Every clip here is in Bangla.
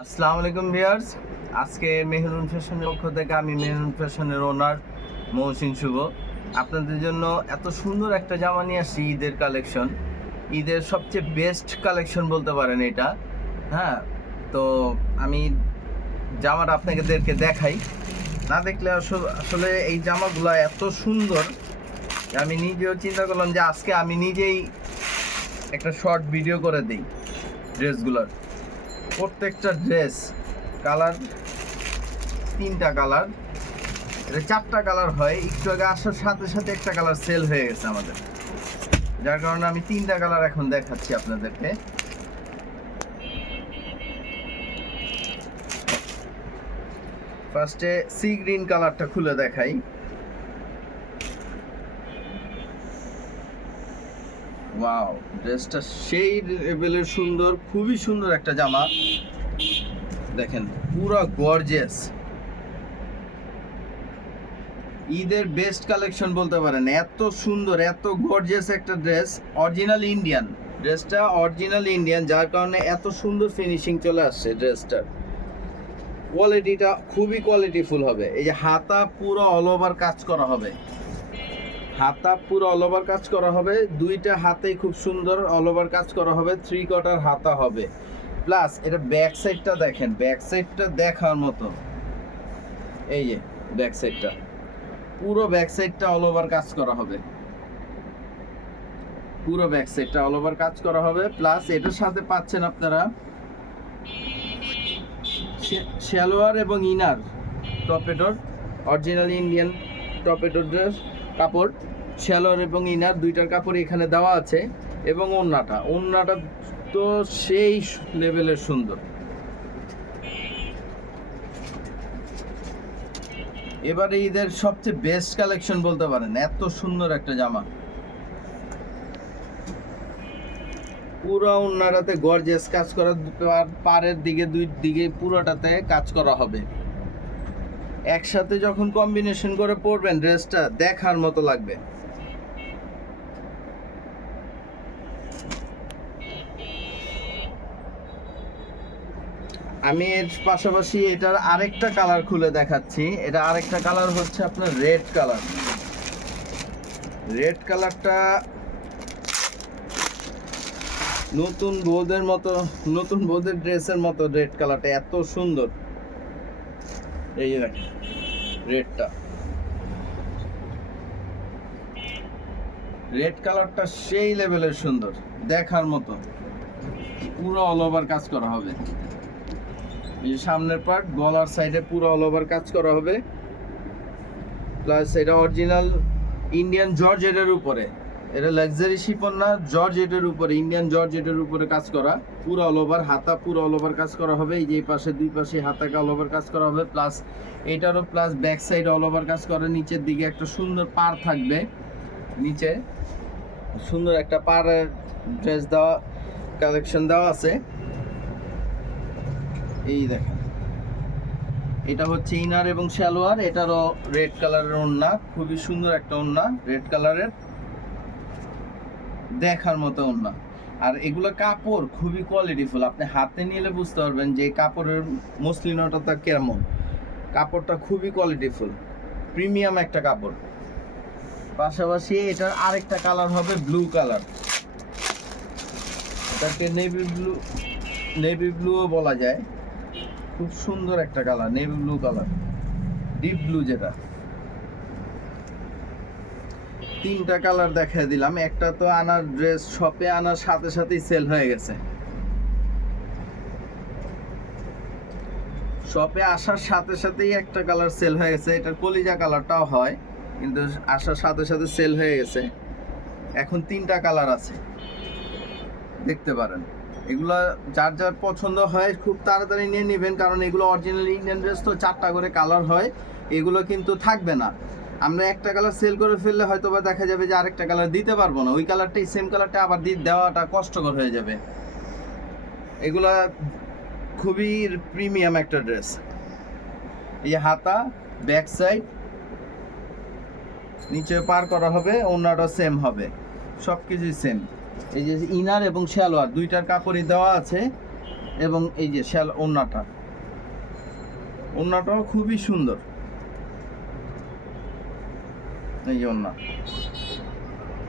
আসসালামু আলাইকুম ভিউয়ার্স। আজকে মেহরুন ফ্যাশনের পক্ষ থেকে আমি মেহরুন ফ্যাশনের ওনার মহসিন শুভ আপনাদের জন্য এত সুন্দর একটা জামা নিয়ে আসছি। ঈদের কালেকশন, ঈদের সবচেয়ে বেস্ট কালেকশন বলতে পারেন এটা। হ্যাঁ, তো আমি জামাটা আপনাদেরকে দেখাই, না দেখলে আসলে এই জামাগুলো এত সুন্দর আমি নিজেও চিন্তা করলাম যে আজকে আমি নিজেই একটা শর্ট ভিডিও করে দিই ড্রেসগুলোর। প্রত্যেকটা ড্রেস কালার, তিনটা কালার, এটা চারটা কালার হয়। একটু আগে আসার সাথে সাথে একটা কালার সেল হয়ে গেছে আমাদের, যার কারণে আমি তিনটা কালার এখন দেখাচ্ছি আপনাদেরকে। ফার্স্টে সি গ্রিন কালারটা খুলে দেখাই। ওয়াও, ড্রেসটা সেই লেভেলের সুন্দর, খুবই সুন্দর একটা জামা। দেখেন পুরো গর্জিয়াস, ঈদের বেস্ট কালেকশন বলতে পারেন। এত সুন্দর, এত গর্জিয়াস একটা ড্রেস, অরিজিনাল ইন্ডিয়ান। ড্রেসটা অরিজিনাল ইন্ডিয়ান, যার কারণে এত সুন্দর ফিনিশিং চলে আসছে ড্রেসটার। কোয়ালিটিটা খুবই কোয়ালিটিফুল হবে। এই যে হাতা পুরো অল ওভার কাজ করা হবে, হাতা পুরো অল ওভার কাজ করা হবে, দুইটা হাতেই খুব সুন্দর অল ওভার কাজ করা হবে, 3/4 হাতা হবে। প্লাস এটা ব্যাক সাইডটা দেখেন, ব্যাক সাইডটা দেখার মতো। এই যে ব্যাক সাইডটা, পুরো ব্যাক সাইডটা অল ওভার কাজ করা হবে, পুরো ব্যাক সাইডটা অল ওভার কাজ করা হবে। প্লাস এটার সাথে পাচ্ছেন আপনারা সালোয়ার এবং ইনার, টপেটোর অরিজিনাল ইন্ডিয়ান টপেটোর ড্রেস কাপড়, সালোয়ার এবং ইনার দুইটার কাপড় এখানে দেওয়া আছে। এবং ওড়নাটা তো সেই লেভেলের সুন্দর। এবারে ঈদের সবচেয়ে বেস্ট কালেকশন বলতে পারেন, এত সুন্দর একটা জামা। পুরো ওড়নাটাতে গর্জিয়াস কাজ করা, পাড়ের দিকে দুই দিকে পুরোটাতে কাজ করা হবে। একসাথে যখন কম্বিনেশন করে পরবেন ড্রেসটা দেখার মতো লাগবে। আমি এর পাশাপাশি এটার আরেকটা কালার খুলে দেখাচ্ছি। এটা আরেকটা কালার হচ্ছে আপনার রেড কালার। রেড কালারটা নতুন বউদের মতো, নতুন বউদের ড্রেসের মতো রেড কালারটা এত সুন্দর। এই যে দেখেন রেডটা, রেড কালারটা সেই লেভেলের সুন্দর, দেখার মতো। পুরো অল ওভার কাজ করা হবে, এই সামনের পার্ট গলার সাইডে পুরো অল ওভার কাজ করা হবে। প্লাস এটা অরিজিনাল ইন্ডিয়ান জর্জেটের উপরে, এটা লাক্সারি শিফন না, জর্জেটের উপরে, ইন্ডিয়ান জর্জেটের উপরে কাজ করা। পুরো অল ওভার হাতা, পুরো অল ওভার কাজ করা হবে। এই যে পাশে দুই পাশে হাতাকে অল ওভার কাজ করা হবে। প্লাস এটারও plus back side all over কাজ করা। নিচের দিকে একটা সুন্দর পার থাকবে, নিচে সুন্দর একটা পাড়ের ড্রেস দেওয়া, কালেকশন দেওয়া আছে। এই দেখেন এটা হচ্ছে ইনার এবং সালোয়ার, এটারও রেড কালারের ওড়না, খুবই সুন্দর একটা ওড়না, রেড কালারের দেখার মতো ওড়না। আর এগুলো কাপড় খুবই কোয়ালিটিফুল, আপনি হাতে নিলে বুঝতে পারবেন যে কাপড়ের মসলিনটা কেমন। কাপড়টা খুবই কোয়ালিটিফুল, প্রিমিয়াম একটা কাপড়। পাশাপাশি এটার আরেকটা কালার হবে ব্লু কালার, এটাকে নেভি ব্লুও বলা যায়। খুব সুন্দর একটা colour, navy blue colour, deep blue যেটা। তিনটা কালার দেখাই দিলাম। একটা তো আনার ড্রেস শপে আনার সাথে সাথেই সেল হয়ে গেছে, শপে আসার সাথে সাথেই একটা কালার সেল হয়ে গেছে। এটার কলিজা কালারটাও হয়, কিন্তু আসার সাথে সাথে সেল হয়ে গেছে। এখন তিনটা কালার আছে, দেখতে পারেন। এগুলা যার যার পছন্দ হয় খুব তাড়াতাড়ি নিয়ে নেবেন, কারণ এগুলো অরিজিনাল ইন্ডিয়ান ড্রেস তো চারটা করে কালার হয়। এগুলো কিন্তু থাকবে না, আমরা একটা কালার সেল করে ফেললে হয়তো বা দেখা যাবে যে আরেকটা কালার দিতে পারবো না, ওই কালারটাই সেম কালারটা আবার দেওয়াটা কষ্টকর হয়ে যাবে। এগুলা খুবই প্রিমিয়াম একটা ড্রেস। এই হাতা, ব্যাক সাইড, নিচে পার করা হবে, ওড়নাটা সেম হবে, সব কিছুই সেম। এই যে ইনার এবং সালোয়ার দুইটার কাপড়ই দেওয়া আছে। এবং এই যে ওড়নাটাও খুবই সুন্দর। এই যে ওড়না,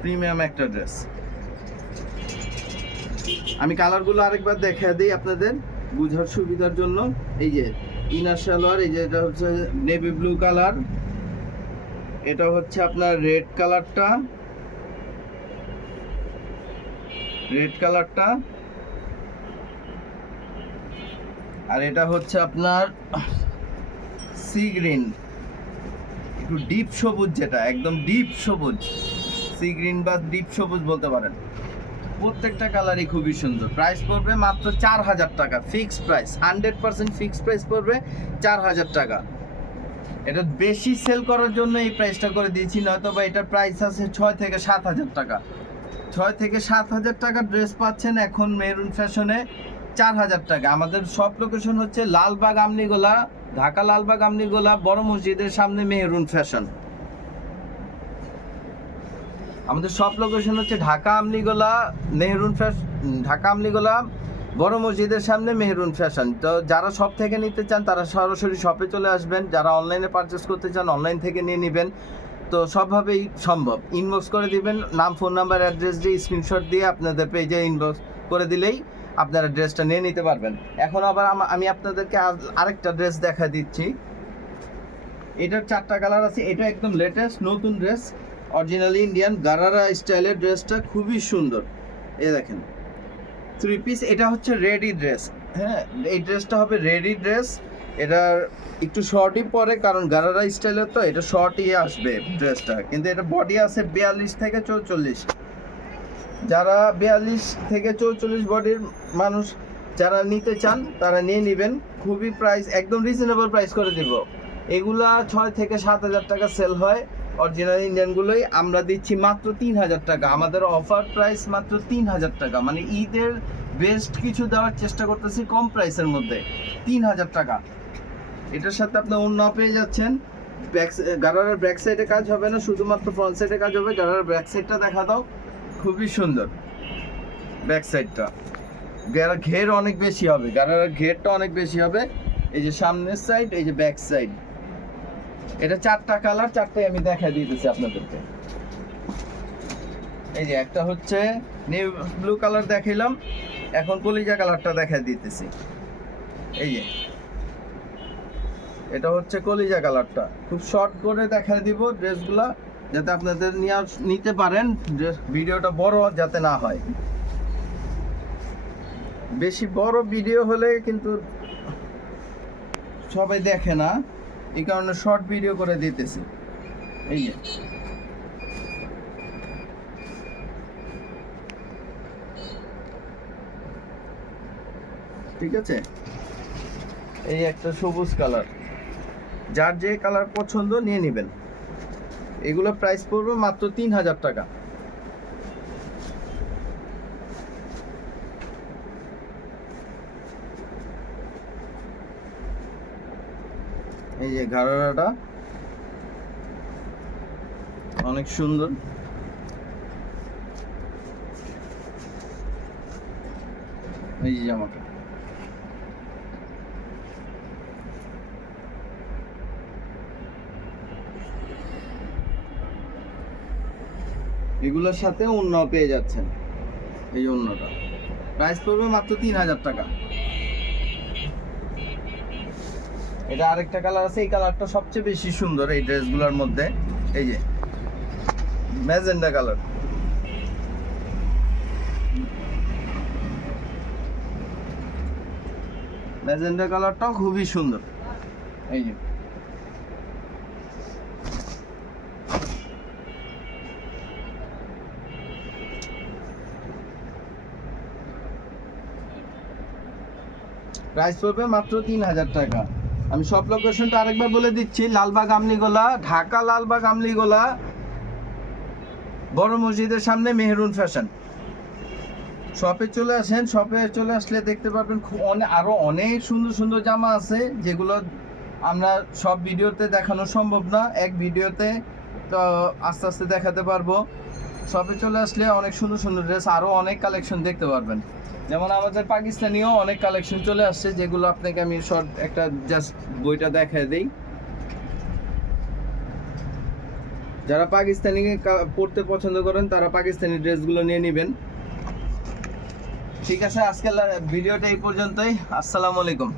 প্রিমিয়াম একটা ড্রেস। আমি কালারগুলো আরেকবার দেখা দিই আপনাদের বুঝার সুবিধার জন্য। এই যে ইনার সালোয়ার, এই যে এটা হচ্ছে নেভি ব্লু কালার, এটা হচ্ছে আপনার রেড কালারটা, আর এটা হচ্ছে আপনার সি গ্রিন, একটু ডিপ সবুজ, যেটা একদম ডিপ সবুজ, সি গ্রিন বা ডিপ সবুজ বলতে পারেন। প্রত্যেকটা কালারই খুবই সুন্দর। প্রাইস পড়বে মাত্র 4000 টাকা, ফিক্সড প্রাইস, 100% ফিক্সড প্রাইস পড়বে 4000 টাকা। এটা বেশি সেল করার জন্য এই প্রাইসটা করে দিয়েছি, নয়তো বা এটার প্রাইস আছে 6 থেকে 7000 টাকা। 6 থেকে 7000 টাকা ড্রেস পাচ্ছেন এখন মেহরুন ফ্যাশনে 4000 টাকা। আমাদের সব লোকেশন হচ্ছে লালবাগ আমনিগোলা, ঢাকা লালবাগ আমনিগোলা বড় মসজিদের সামনে মেহরুন ফ্যাশন। আমাদের সব লোকেশন হচ্ছে ঢাকা আমনিগোলা বড় মসজিদের সামনে মেহরুন ফ্যাশন। তো যারা শপ থেকে নিতে চান তারা সরাসরি শপে চলে আসবেন, যারা অনলাইনে পারচেস করতে চান অনলাইন থেকে নিয়ে নেবেন। তো সবভাবেই সম্ভব, ইনবক্স করে দিবেন, নাম ফোন নাম্বার অ্যাড্রেস দিয়ে স্ক্রিনশট দিয়ে আপনাদের পেজে ইনবক্স করে দিলেই আপনারা ড্রেসটা নিয়ে নিতে পারবেন। এখন আবার আমি আপনাদেরকে আরেকটা ড্রেস দেখা দিচ্ছি। এটার 4টা কালার আছে। এটা একদম লেটেস্ট নতুন ড্রেস, অরিজিনালি ইন্ডিয়ান গারারা স্টাইলের ড্রেসটা খুবই সুন্দর। এই দেখেন 3 পিস, এটা হচ্ছে রেডি ড্রেস। হ্যাঁ, এই ড্রেসটা হবে রেডি ড্রেস। এটার একটু শর্টই পরে, কারণ গারারা স্টাইলের তো এটা শর্টই আসবে ড্রেসটা, কিন্তু এটা বডি আছে 42 থেকে 44। যারা 42 থেকে 44 বডির মানুষ যারা নিতে চান তারা নিয়ে নেবেন। খুবই প্রাইস একদম রিজনেবল প্রাইস করে দিব। এগুলা 6 থেকে 7000 টাকা সেল হয়, অরিজিনাল ইন্ডিয়ানগুলোই আমরা দিচ্ছি মাত্র 3000 টাকা। আমাদের অফার প্রাইস মাত্র 3000 টাকা, মানে ঈদের বেস্ট কিছু দেওয়ার চেষ্টা করতেছি কম প্রাইসের মধ্যে। 3000 টাকা। এটার সাথে আপনি অন্য পেয়ে যাচ্ছেন। গারারের ব্যাক সাইডে কাজ হবে না, শুধুমাত্র ফ্রন্ট সাইডে কাজ হবে। গারারের ব্যাক সাইডটা দেখা দাও, খুবই সুন্দর ব্যাক সাইডটা। ঘের অনেক বেশি হবে, গারারের ঘেরটা অনেক বেশি হবে। এই যে সামনের সাইড, এই যে ব্যাক সাইড। এটা 4টা কালার, 4টাই আমি দেখাই দিতেছি আপনাদেরকে। এই যে একটা হচ্ছে নিউ ব্লু কালার দেখাইলাম, এখন কলিজা কালারটা দেখাই দিতেছি। এই যে এটা হচ্ছে কলিজা কালারটা। খুব শর্ট করে দেখাই দিব ড্রেসগুলা, যাতে আপনাদের নিতে পারেন। ভিডিওটা বড় যাতে না হয়, বেশি বড় ভিডিও হলে কিন্তু সবাই দেখে না, এই কারণে শর্ট ভিডিও করে দিতেছি। এই যে ঠিক আছে, এই একটা সবুজ কালার, যার যে কালার পছন্দ নিয়ে নেবেন। এগুলো প্রাইস পড়বে মাত্র 3000 টাকা। এই যে ঘাড়াটা অনেক সুন্দর। এই যে জামাটা এগুলোর সাথে অন্য পেয়ে যাচ্ছেন। এই যে অন্যটা প্রাইস পড়বে মাত্র 3000 টাকা। এটা আরেকটা কালার আছে, এই কালারটা সবচেয়ে বেশি সুন্দর এই ড্রেসগুলোর মধ্যে। এই যে ম্যাজেন্ডা কালার, ম্যাজেন্ডা কালারটাও খুবই সুন্দর। এই যে প্রাইস পড়বে মাত্র 3000 টাকা। আমি সব লোকেশনটা আরেকবার বলে দিচ্ছি, লালবাগ আমলিগোলা, ঢাকা লালবাগ আমলিগোলা বড় মসজিদের সামনে মেহরুন ফ্যাশন। শপে চলে আসেন, শপে চলে আসলে দেখতে পারবেন আরো অনেক সুন্দর সুন্দর জামা আছে, যেগুলো আমরা সব ভিডিওতে দেখানো সম্ভব না। এক ভিডিওতে তো আস্তে আস্তে দেখাতে পারবো। শপে চলে আসলে অনেক সুন্দর সুন্দর ড্রেস আরও অনেক কালেকশন দেখতে পারবেন। যেমন আমাদের পাকিস্তানিও অনেক কালেকশন চলে আসছে, যেগুলো আপনাকে আমি শর্ট একটা জাস্ট বইটা দেখায় দিই। যারা পাকিস্তানি পড়তে পছন্দ করেন তারা পাকিস্তানি ড্রেসগুলো নিয়ে নেবেন। ঠিক আছে, আজকের ভিডিওটা এই পর্যন্তই। আসসালামু আলাইকুম।